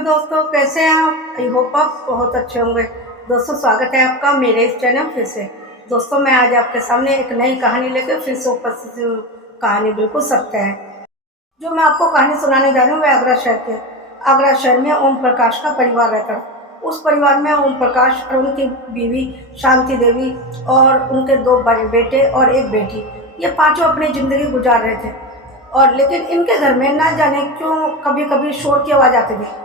Hello दोस्तों, कैसे हैं आप? आई होप आप बहुत अच्छे होंगे। दोस्तों, स्वागत है आपका मेरे इस चैनल फिर से। दोस्तों, मैं आज आपके सामने एक नई कहानी लेकर फिर से उपस्थित हूँ। कहानी बिल्कुल सत्य है। जो मैं आपको कहानी सुनाने जा रही हूँ वह आगरा शहर में ओम प्रकाश का परिवार रहता है। उस परिवार में ओम प्रकाश और उनकी बीवी शांति देवी और उनके दो बड़े बेटे और एक बेटी, ये पांचों अपनी जिंदगी गुजार रहे थे। और लेकिन इनके घर में ना जाने क्यों कभी कभी शोर की आवाज़ आती थी,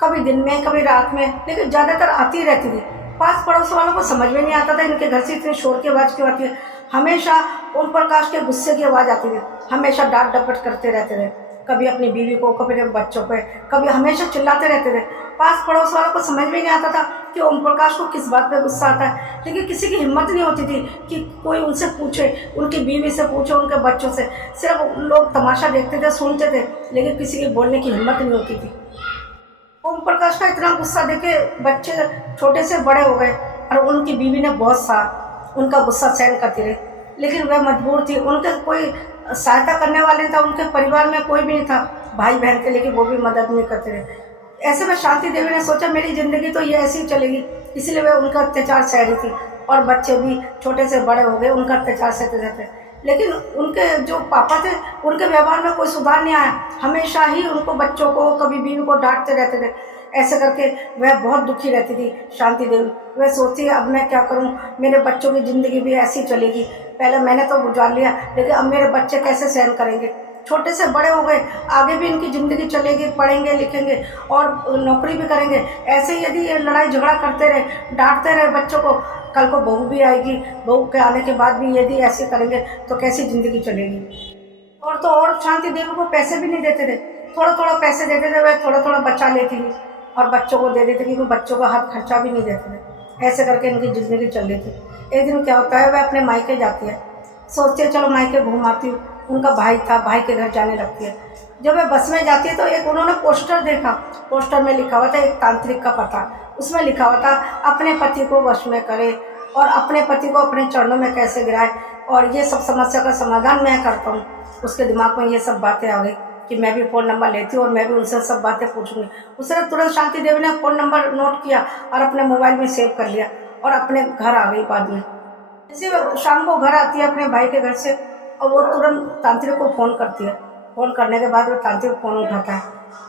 कभी दिन में कभी रात में, लेकिन ज़्यादातर आती ही रहती थी। पास पड़ोस वालों को समझ में नहीं आता था इनके घर से इतनी शोर की आवाज़ क्यों आती है। हमेशा ओम प्रकाश के गुस्से की आवाज़ आती थी, हमेशा डांट डपट करते रहते थे, कभी अपनी बीवी को कभी अपने बच्चों पे, कभी हमेशा चिल्लाते रहते थे। पास पड़ोस वालों को समझ में नहीं आता था कि ओम प्रकाश को किस बात पे गुस्सा आता है, लेकिन किसी की हिम्मत नहीं होती थी कि कोई उनसे पूछे, उनकी बीवी से पूछे, उनके बच्चों से। सिर्फ लोग तमाशा देखते थे, सुनते थे, लेकिन किसी की बोलने की हिम्मत नहीं होती थी। ओम प्रकाश का इतना गुस्सा देखे बच्चे छोटे से बड़े हो गए और उनकी बीवी ने बहुत उनका गुस्सा सहन करती रही, लेकिन वह मजबूर थी। उनके कोई सहायता करने वाले नहीं था, उनके परिवार में कोई भी नहीं था भाई बहन के, लेकिन वो भी मदद नहीं करते रहे। ऐसे में शांति देवी ने सोचा मेरी जिंदगी तो ये ऐसी ही चलेगी, इसलिए वह उनका अत्याचार सह रही थी। और बच्चे भी छोटे से बड़े हो गए, उनका अत्याचार सहते रहते। लेकिन उनके जो पापा थे उनके व्यवहार में कोई सुधार नहीं आया, हमेशा ही उनको बच्चों को कभी बीवी को डांटते रहते थे। ऐसे करके वह बहुत दुखी रहती थी शांति देवी। वह सोचती है अब मैं क्या करूं, मेरे बच्चों की ज़िंदगी भी ऐसी चलेगी, पहले मैंने तो गुजार लिया, लेकिन अब मेरे बच्चे कैसे सहन करेंगे। छोटे से बड़े हो गए, आगे भी इनकी ज़िंदगी चलेगी, पढ़ेंगे लिखेंगे और नौकरी भी करेंगे। ऐसे ही यदि ये लड़ाई झगड़ा करते रहे, डांटते रहे बच्चों को, कल को बहू भी आएगी, बहू के आने के बाद भी यदि ऐसे करेंगे तो कैसी ज़िंदगी चलेगी। और तो और शांति देवी को पैसे भी नहीं देते थे, थोड़ा थोड़ा पैसे देते थे, वह थोड़ा थोड़ा बचा लेती थी और बच्चों को दे देते, क्योंकि बच्चों का हाथ खर्चा भी नहीं देते थे। ऐसे करके इनकी ज़िंदगी चल रही थी। एक दिन क्या होता है, वह अपने मायके जाती है, सोचती है चलो मायके घूम आती हूँ। उनका भाई था, भाई के घर जाने लगती है। जब वह बस में जाती है तो एक उन्होंने पोस्टर देखा, पोस्टर में लिखा हुआ था एक तांत्रिक का पता। उसमें लिखा हुआ था अपने पति को वश में करे और अपने पति को अपने चरणों में कैसे गिराए, और ये सब समस्या का समाधान मैं करता हूँ। उसके दिमाग में ये सब बातें आ गई कि मैं भी फ़ोन नंबर लेती हूँ और मैं भी उनसे सब बातें पूछूंगी। उसने तुरंत शांति देवी ने फ़ोन नंबर नोट किया और अपने मोबाइल में सेव कर लिया और अपने घर आ गई बाद में। जैसे वो शाम को घर आती है अपने भाई के घर से, और वो तुरंत तांत्रिक को फ़ोन करती है। फ़ोन करने के बाद वो तांत्रिक फ़ोन उठाता है,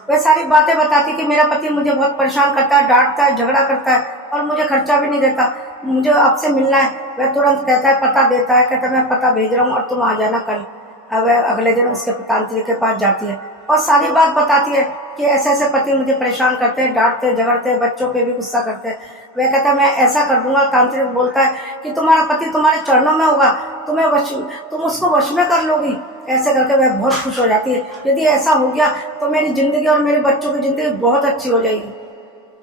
वह सारी बातें बताती कि मेरा पति मुझे बहुत परेशान करता है, डांटता है, झगड़ा करता है और मुझे खर्चा भी नहीं देता, मुझे आपसे मिलना है। वह तुरंत कहता है, पता देता है, कहता है मैं पता भेज रहा हूँ और तुम आ जाना कल। वह अगले दिन उसके तांत्रिक के पास जाती है और सारी बात बताती है कि ऐसे ऐसे पति मुझे परेशान करते हैं, डांटते हैं, झगड़ते हैं, बच्चों पे भी गुस्सा करते हैं। वह कहता है मैं ऐसा कर दूंगा। तांत्रिक बोलता है कि तुम्हारा पति तुम्हारे चरणों में होगा, तुम उसको वश में कर लोगी। ऐसे करके वह बहुत खुश हो जाती है, यदि ऐसा हो गया तो मेरी ज़िंदगी और मेरे बच्चों की ज़िंदगी बहुत अच्छी हो जाएगी।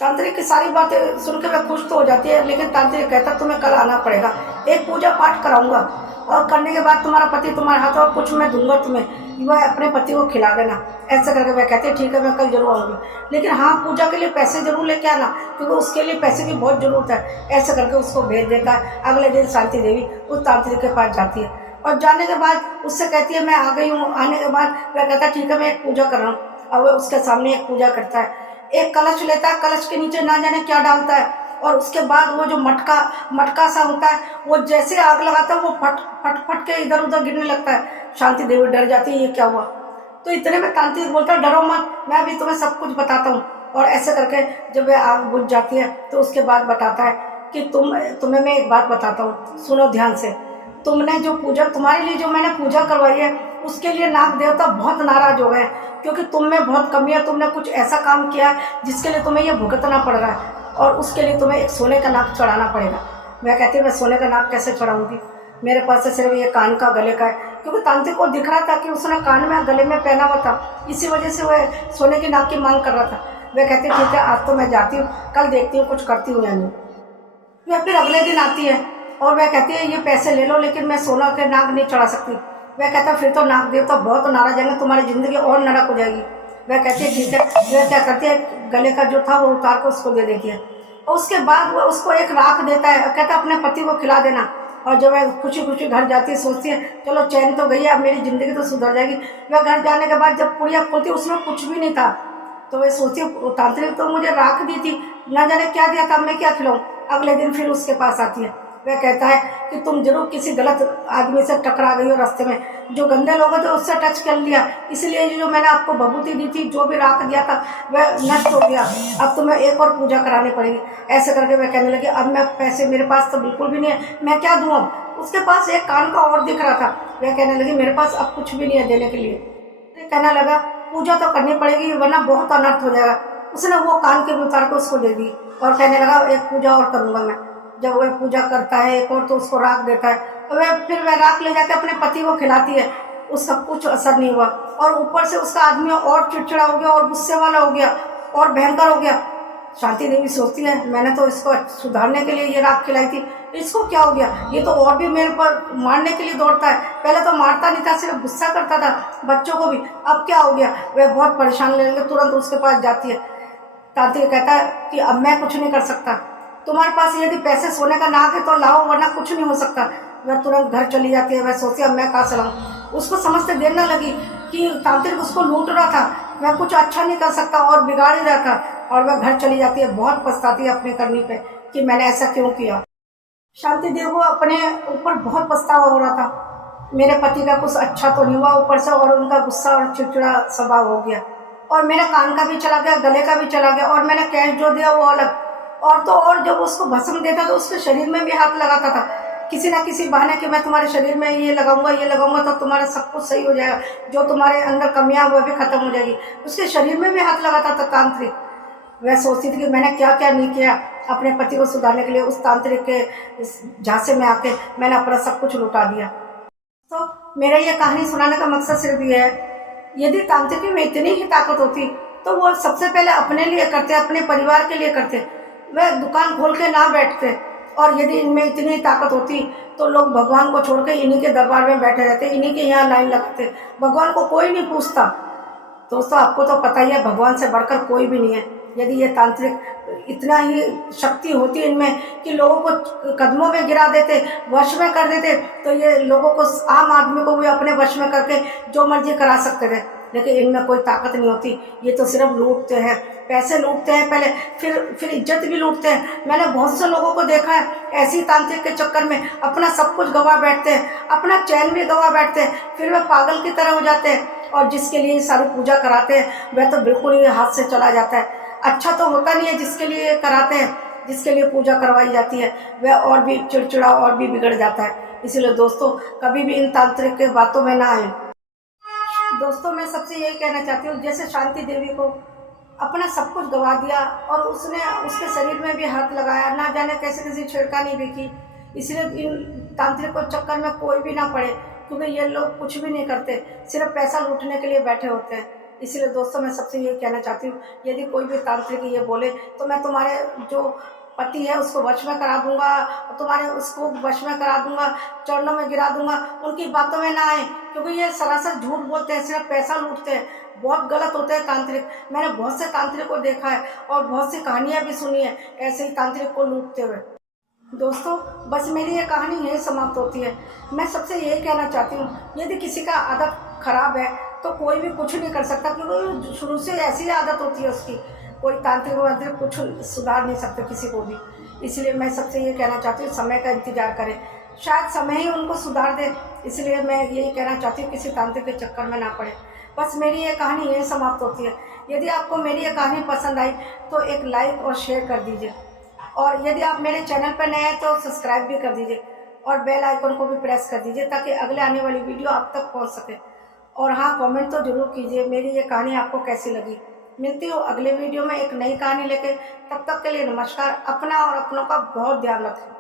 तांत्रिक की सारी बातें सुनकर वह खुश तो हो जाती है, लेकिन तांत्रिक कहता तुम्हें कल आना पड़ेगा, एक पूजा पाठ कराऊंगा और करने के बाद तुम्हारा पति तुम्हारे हाथ और कुछ मैं दूंगा तुम्हें, वह अपने पति को खिला देना। ऐसा करके वह कहते हैं ठीक है मैं कल जरूर आऊँगी, लेकिन हाँ पूजा के लिए पैसे जरूर लेके आना, क्योंकि उसके लिए पैसे की बहुत ज़रूरत है। ऐसे करके उसको भेज देता है। अगले दिन शांति देवी उस तांत्रिक के पास जाती है और जाने के बाद उससे कहती है मैं आ गई हूँ। आने के बाद वह कहता है ठीक है मैं एक पूजा कर रहा हूँ, और वह उसके सामने एक पूजा करता है। एक कलश लेता है, कलश के नीचे ना जाने क्या डालता है, और उसके बाद वो जो मटका सा होता है, वो जैसे आग लगाता है वो फट फट फट के इधर उधर गिरने लगता है। शांति देवी डर जाती है ये क्या हुआ। तो इतने में तांत्रिक बोलता है डरो मत, मैं अभी तुम्हें सब कुछ बताता हूँ। और ऐसे करके जब वह आग बुझ जाती है तो उसके बाद बताता है कि तुम्हें मैं एक बात बताता हूँ, सुनो ध्यान से। तुमने जो पूजा, तुम्हारे लिए जो मैंने पूजा करवाई है, उसके लिए नाग देवता बहुत नाराज हो गए, क्योंकि तुम में बहुत कमी है। तुमने कुछ ऐसा काम किया जिसके लिए तुम्हें यह भुगतना पड़ रहा है, और उसके लिए तुम्हें एक सोने का नाग चढ़ाना पड़ेगा। मैं कहती हूँ मैं सोने का नाग कैसे चढ़ाऊंगी, मेरे पास से सिर्फ ये कान का गले का है, क्योंकि तांत्रिक को दिख रहा था कि उसने कान में गले में पहना हुआ था, इसी वजह से वह सोने के नाग की मांग कर रहा था। वह कहती है ठीक है आज तो मैं जाती हूँ, कल देखती हूँ कुछ करती हूँ या नहीं। वह फिर अगले दिन आती है और वह कहती है ये पैसे ले लो, लेकिन मैं सोना के नाग नहीं चढ़ा सकती। वह कहता है फिर तो नाग देवता बहुत नाराज जाएंगे, तुम्हारी ज़िंदगी और नरक हो जाएगी। वह कहती है ठीक है। वह क्या करती है, गले का जो था वो उतार कर उसको दे देती है, और उसके बाद वो उसको एक राख देता है, कहता है अपने पति को खिला देना। और जब वह खुशी खुशी घर जाती है, सोचती है चलो चैन तो गई, अब मेरी ज़िंदगी तो सुधर जाएगी। वह घर जाने के बाद जब पुड़िया खोलती उसमें कुछ भी नहीं था, तो वे सोचिए तांत्रिक तो मुझे राख दी थी, ना जाने क्या दिया था, मैं क्या खिलाऊं। अगले दिन फिर उसके पास आती है, वह कहता है कि तुम जरूर किसी गलत आदमी से टकरा गई हो रास्ते में, जो गंदे लोग थे उससे टच कर लिया, इसलिए जो मैंने आपको भभूति दी थी, जो भी राख दिया था वह नष्ट हो गया, अब तुम्हें एक और पूजा करानी पड़ेगी। ऐसे करके वह कहने लगी अब मैं पैसे मेरे पास तो बिल्कुल भी नहीं है, मैं क्या दूँ अब। उसके पास एक कान का और दिख रहा था, वह कहने लगी मेरे पास अब कुछ भी नहीं है देने के लिए। कहने लगा पूजा तो करनी पड़ेगी वरना बहुत अनर्थ हो जाएगा। उसने वो कान के उतार को उसको दे दी और कहने लगा एक पूजा और करूँगा मैं। जब वह पूजा करता है एक और तो उसको राख देता है, तो वह राख ले जाकर अपने पति को खिलाती है, उसका कुछ असर नहीं हुआ और ऊपर से उसका आदमी और चिड़चिड़ा हो गया और गुस्से वाला हो गया और भयंकर हो गया। शांति देवी सोचती है मैंने तो इसको सुधारने के लिए ये राख खिलाई थी, इसको क्या हो गया, ये तो और भी मेरे पर मारने के लिए दौड़ता है, पहले तो मारता नहीं था, सिर्फ गुस्सा करता था बच्चों को भी, अब क्या हो गया। वह बहुत परेशान लेंगे, तुरंत उसके पास जाती है। तांत्रिक कहता है कि अब मैं कुछ नहीं कर सकता, तुम्हारे पास यदि पैसे सोने का नाक है तो लाओ वरना कुछ नहीं हो सकता। वह तुरंत घर चली जाती है। वह सोचती है अब मैं कहाँ से लाऊं। उसको समझते देर न लगी कि तांत्रिक उसको लूट रहा था, वह कुछ अच्छा नहीं कर सकता और बिगाड़ ही रहा था, और वह घर चली जाती है। बहुत पछताती है अपने करनी पे कि मैंने ऐसा क्यों किया। शांति देव को अपने ऊपर बहुत पछतावा हो रहा था, मेरे पति का कुछ अच्छा तो नहीं हुआ ऊपर से, और उनका गुस्सा और चिड़चिड़ा स्वभाव हो गया, और मेरा कान का भी चला गया, गले का भी चला गया, और मैंने कैश जो दिया वो अलग। और तो और जब उसको भस्म देता तो उसके शरीर में भी हाथ लगाता था, किसी ना किसी बहाने कि मैं तुम्हारे शरीर में ये लगाऊंगा तो तुम्हारा सब कुछ सही हो जाएगा, जो तुम्हारे अंदर कमियां वो भी खत्म हो जाएगी। उसके शरीर में भी हाथ लगाता था तांत्रिक। वह सोचती थी कि मैंने क्या क्या नहीं किया अपने पति को सुधारने के लिए, उस तांत्रिक के झांसे में आके मैंने अपना सब कुछ लुटा दिया। तो मेरा ये कहानी सुनाने का मकसद सिर्फ ये है, यदि तांत्रिक में इतनी ही ताकत होती तो वो सबसे पहले अपने लिए करते, अपने परिवार के लिए करते, वह दुकान खोल के ना बैठते। और यदि इनमें इतनी ताकत होती तो लोग भगवान को छोड़ के इन्हीं के दरबार में बैठे रहते, इन्हीं के यहाँ लाइन लगाते, भगवान को कोई नहीं पूछता। दोस्तों आपको तो पता ही है भगवान से बढ़कर कोई भी नहीं है। यदि ये तांत्रिक इतना ही शक्ति होती इनमें कि लोगों को कदमों में गिरा देते, वश में कर देते, तो ये लोगों को, आम आदमी को भी अपने वश में करके जो मर्जी करा सकते थे। लेकिन इनमें कोई ताकत नहीं होती, ये तो सिर्फ लूटते हैं, पैसे लूटते हैं पहले, फिर इज्जत भी लूटते हैं। मैंने बहुत से लोगों को देखा है ऐसी तांत्रिक के चक्कर में अपना सब कुछ गंवा बैठते हैं, अपना चैन भी गंवा बैठते हैं, फिर वह पागल की तरह हो जाते हैं, और जिसके लिए सारी पूजा कराते हैं वह तो बिल्कुल ही हाथ से चला जाता है। अच्छा तो होता नहीं है जिसके लिए कराते हैं, जिसके लिए पूजा करवाई जाती है वह और भी चिड़चिड़ा और भी बिगड़ जाता है। इसलिए दोस्तों कभी भी इन तांत्रिक के बातों में ना आए। दोस्तों मैं सबसे यही कहना चाहती हूँ, जैसे शांति देवी को अपना सब कुछ गवा दिया और उसने उसके शरीर में भी हाथ लगाया, ना जाने कैसे कैसी छेड़खानी भी की, इसलिए इन तांत्रिक को चक्कर में कोई भी ना पड़े, क्योंकि ये लोग कुछ भी नहीं करते, सिर्फ पैसा लूटने के लिए बैठे होते हैं। इसलिए दोस्तों मैं सबसे ये कहना चाहती हूँ, यदि कोई भी तांत्रिक ये बोले तो मैं तुम्हारे जो पति है उसको वश में करा दूंगा, तुम्हारे उसको वश में करा दूंगा, चरणों में गिरा दूंगा, उनकी बातों में ना आए, क्योंकि ये सरासर झूठ बोलते हैं, सिर्फ पैसा लूटते हैं, बहुत गलत होते हैं तांत्रिक। मैंने बहुत से तांत्रिक को देखा है और बहुत सी कहानियाँ भी सुनी है ऐसे ही तांत्रिक को लूटते हुए। दोस्तों बस मेरी ये कहानी यही समाप्त होती है। मैं सबसे यही कहना चाहती हूँ, यदि किसी का आदत खराब है तो कोई भी कुछ नहीं कर सकता, क्योंकि शुरू से ऐसी आदत होती है उसकी, कोई तांत्रिक वांत्रिक कुछ सुधार नहीं सकते किसी को भी। इसलिए मैं सबसे ये कहना चाहती हूँ समय का इंतजार करें, शायद समय ही उनको सुधार दे। इसलिए मैं यही कहना चाहती हूँ किसी तांत्रिक के चक्कर में ना पड़े। बस मेरी ये कहानी यही समाप्त होती है। यदि आपको मेरी ये कहानी पसंद आई तो एक लाइक और शेयर कर दीजिए, और यदि आप मेरे चैनल पर नए हैं तो सब्सक्राइब भी कर दीजिए और बेल आइकन को भी प्रेस कर दीजिए ताकि अगले आने वाली वीडियो आप तक पहुंच सके। और हाँ, कमेंट तो जरूर कीजिए मेरी ये कहानी आपको कैसी लगी। मिलती हूँ अगले वीडियो में एक नई कहानी लेके, तब तक के लिए नमस्कार। अपना और अपनों का बहुत ध्यान रखें।